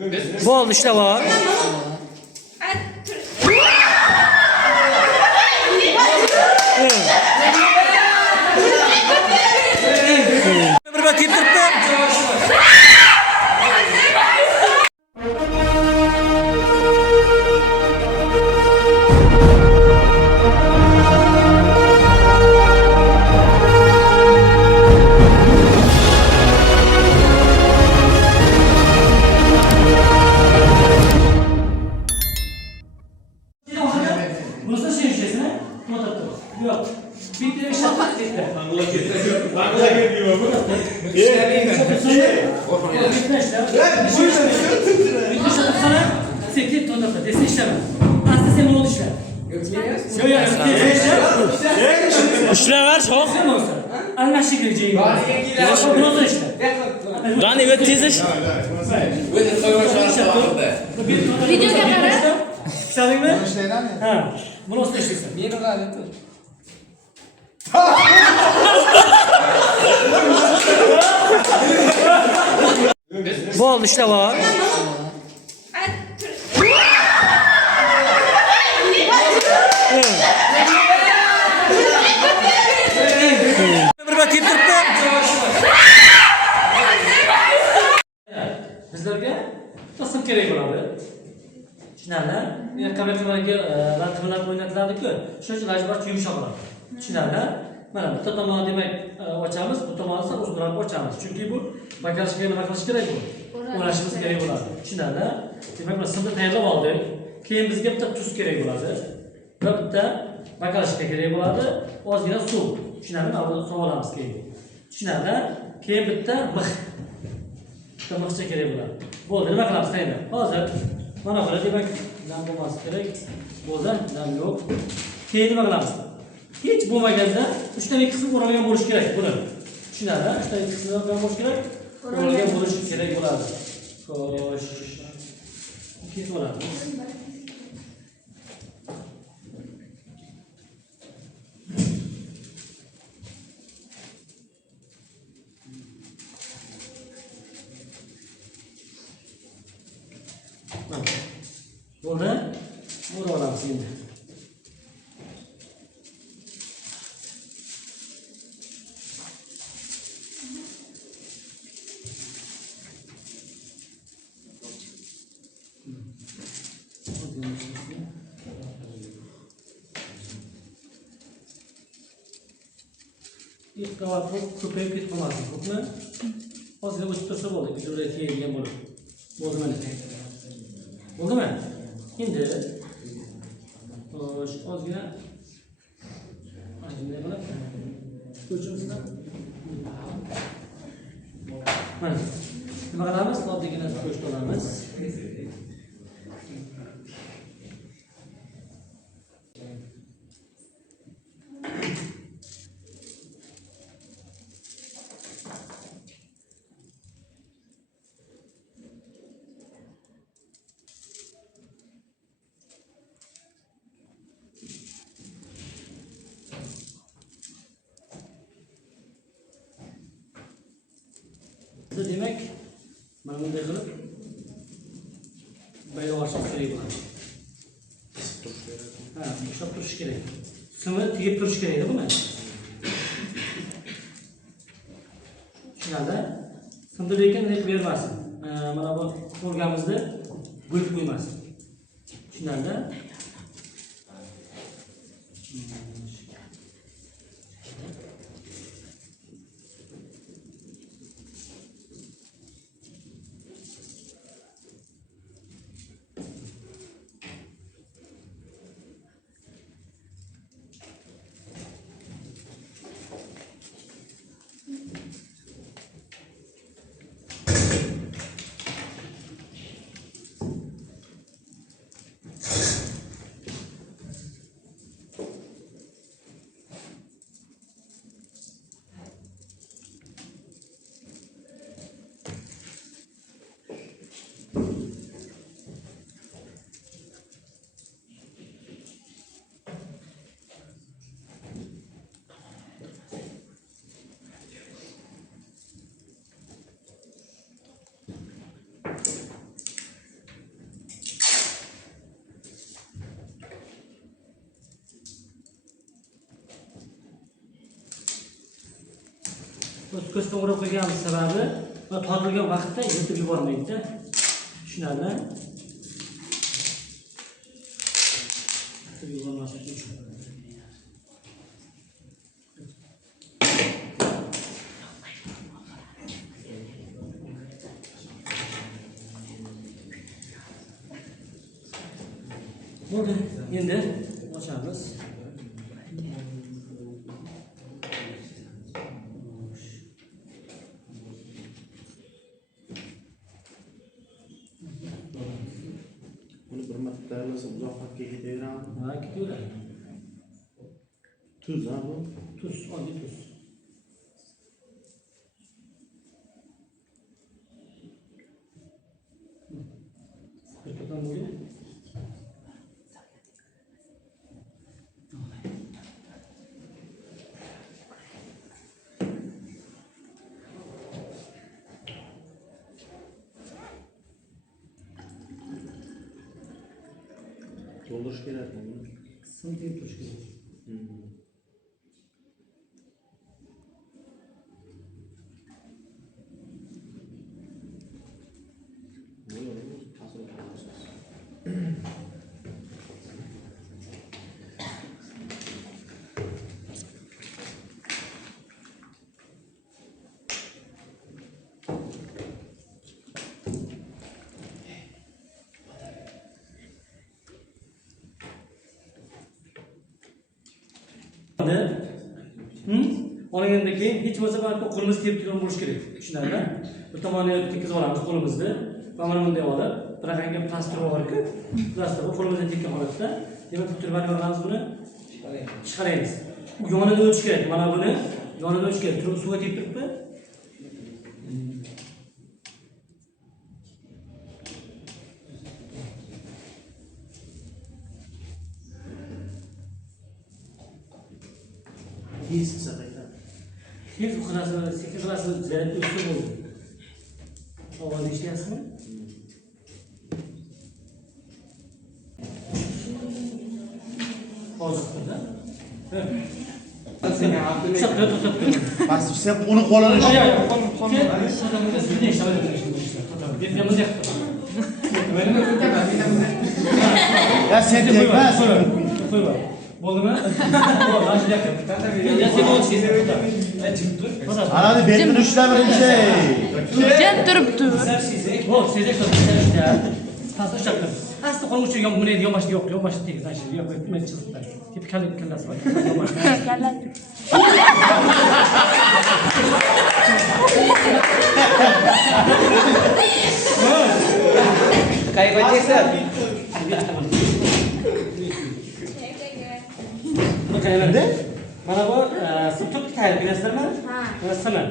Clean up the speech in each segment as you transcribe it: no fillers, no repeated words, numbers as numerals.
Bo'ldi, ishlab ol. Bir bak kelib turibdi. Yok. Bitti işaret etti. Bangla geliyor bu. Bitti sana 8 ton da dese işleme. Aslında sen onu işle. İşle ver çok. Anlaşılır gireceğim. Bunu da işle. Lan evet tezmiş. Video kamera. İşledin mi? Ha. Bunu nasıl işliyorsun? Niye öyle yaptın? Bo'ldi, ishlab ol. Bir bak kelib turibdi. Bizlarga taslim kerak bo'ladi. Tushunarli? Kameralarga raqamlar o'ynatiladi-ku, shuning uchun majbur yumshoq bo'ladi. Tushunarli? Mana bitta tomonni demak ochamiz, bu tomonni esa uzunroq ochamiz. Chunki bu bakalashga nima qilish kerak bu? O'rashimiz kerak bo'ladi. Tushunarli? Demak, mana simni tayyorlab oldik. Keyin bizga bitta tuz kerak bo'ladi. Va bitta bakalashga kerak bo'ladi. Ozgina suv. Tushunarli? Mana buni suv olamiz keyin. Tushunarli? Keyin bitta mix. Bitta mixcha kerak bo'ladi. Bo'ldi, nima qilamiz endi? Hozir mana buni demak, nam bo'lmasi kerak. Bo'ldi, nam yo'q. Keyin nima qilamiz? Hech bo'lmaganda 3 dan 2 qism o'ralgan bo'lish kerak buni. Tushunarli? 3 dan 2 qism o'ralgan bo'lish kerak. O'ralgan bo'lish kerak bo'ladi. Xo'sh. Ketaveradi. Bo'ldi? Bo'ra olamiz endi. İlk qavat ko'payib ketmasin, ko'pmi? Hozir o'tib tursa bo'ldi, videoda kelgan bo'lib. Bo'ldimi? Bo'ldimi? Endi xo'sh, ozgina ajinlar qilib ko'chimizda. Mana nima qilamiz? Oddiygina go'sht olamiz. Demek, mana bunday qilib bayrog'ashimiz kerak bo'ladi. Ha, ushlab turish kerak. Simi tegib turish kerak buni. Tushunadi? Simda lekin nima bermasin. Mana bu o'rganimizni bo'lib qo'ymasin. Tushunadi? ko'zdan o'rab qo'yganimiz sababi va tortilgan vaqtda yirtib yubormaydi. Tushunarli? Bo'ldi. Endi ochamiz. Buni bir marta tayyorlasa uzoq vaqtga ketaveradi. Ha, ketaveradi. Tuz ha bu. Tuz, oddiy tuz. To'xtatdan bo'lgan. To'ldirish kerak buni. Sindirib turish kerak. Olingandan keyin hech bo'lsa qo'limiz tepib turgan bo'lish kerak. Tushunarli? Bir tomonni tekkizib olamiz qo'limizni va mana bunday olib, biraqangi plastik bor-ku, plastik bu qo'limizga tekkan holatda, demak bu turbani yoramiz buni chiqaramiz. Yonida o'tish kerak. Mana buni yonida o'tish kerak. Turib suvga tepib turibdi. His qilsa Tez uxlasa, sekin qilasa, zaryad o'tsa bo'ldi. Ovoz eshityapsizmi? Hozirda. Pastib sen uni qo'lini Ya sen tegma. Qo'yma. Bo'ldimi? Ana betini ushlab birinchi. Jim turibdi. Bo'l, sezak turibdi. Pastda ushlab tur. Pastda qo'l uchun buni yonboshda yo'q, yonboshda tegizdan shu. Yo'q, men chiqibdi. Tip kallasi bor. Kaybedeceksin. Ne? Mana bu turk tayyor bilasizlarmi? Ha. Mana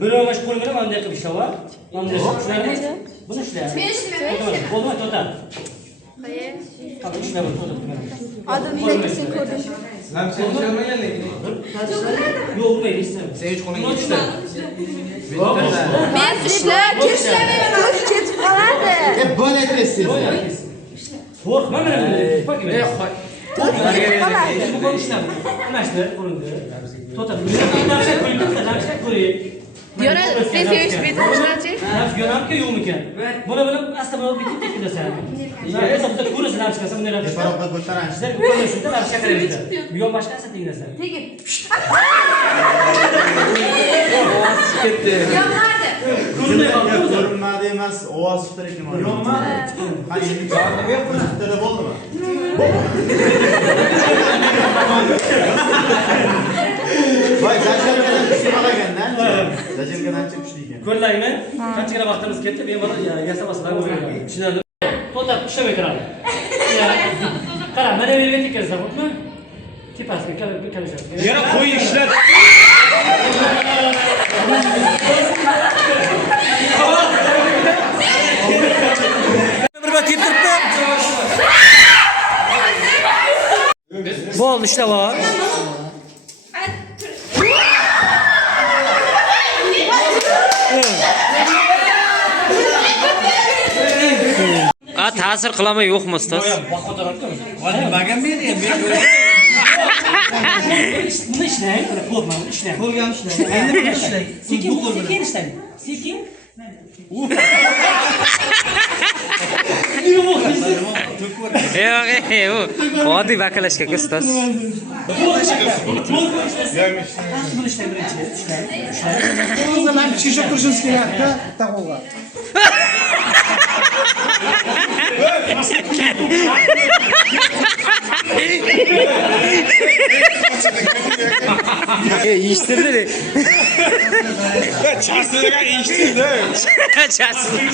bir o'mash qo'l bilan bunday qilib ish var. Bunday ishlarni. Buni ishlayapti. Men ishlayman. Bo'ldi, to'xta. Qo'y. Qani ishlar to'xta. Odamning sen ko'rding. Lamcha ishlamaygan lekin. Yo'q, bo'lmaydi ishlar. Sen hech qo'lingga tushdi. Men ishlab ketib qoladi. Böyle etmezsin. Qo'rqma mana bunday. Ketib qoladi. Bu qo'l ishlar. Mana ishlar qo'lingda. To'xta. Lamcha qo'ying. Yora, sen sevish betashlanchi. Yo'namki yo'qmikan. Buni bilib asta bo'lib bitib ketasan. Esa bitta ko'rasan lamchasi bunday lamcha. Faroqqa ko'tarash. Sizlar ko'rishingda lamcha qaraysiz. Bu yon boshqa asta tegnasan. Tegin. Ketdi. Yonmadi. Ko'rinmadi emas, ovoz chiqar ekan. Yo'qmadi. Qani endi javob berib bo'ldimi? Voy, zajarkadan tushirmagandan. Zajarkadan kuchli ekan. Ko'rlaymi? Qanchagina vaqtimiz ketdi, bemalol yasamaslar o'rganadi. Tushunarli? To'xtab ushlab o'tiradi. Qara, mana bu yerga tekkizsa bo'ldimi? Tepasiga kalishasiz. Yana qo'y ishlat. Bir bak getirdi. Bo'ldi, ishlab ol. Ta'sir qilaman yo'qmi ustoz? Bahodir aka. Hozir magan berdi, men Buni ishlang, mana formani ishlang. Qo'lga ishlang. Endi nima ishlang? Sekin, Bu qo'l bilan. sekin ishlang. Sekin. Yo'q, u oddiy bakalashka ustoz. Buni ishlang birinchi. Ishlang. O'zlar shisha turishimiz kerak-da, taqoga. Yeyishtirdi. Chastirgan eshitdi. Chastirdi.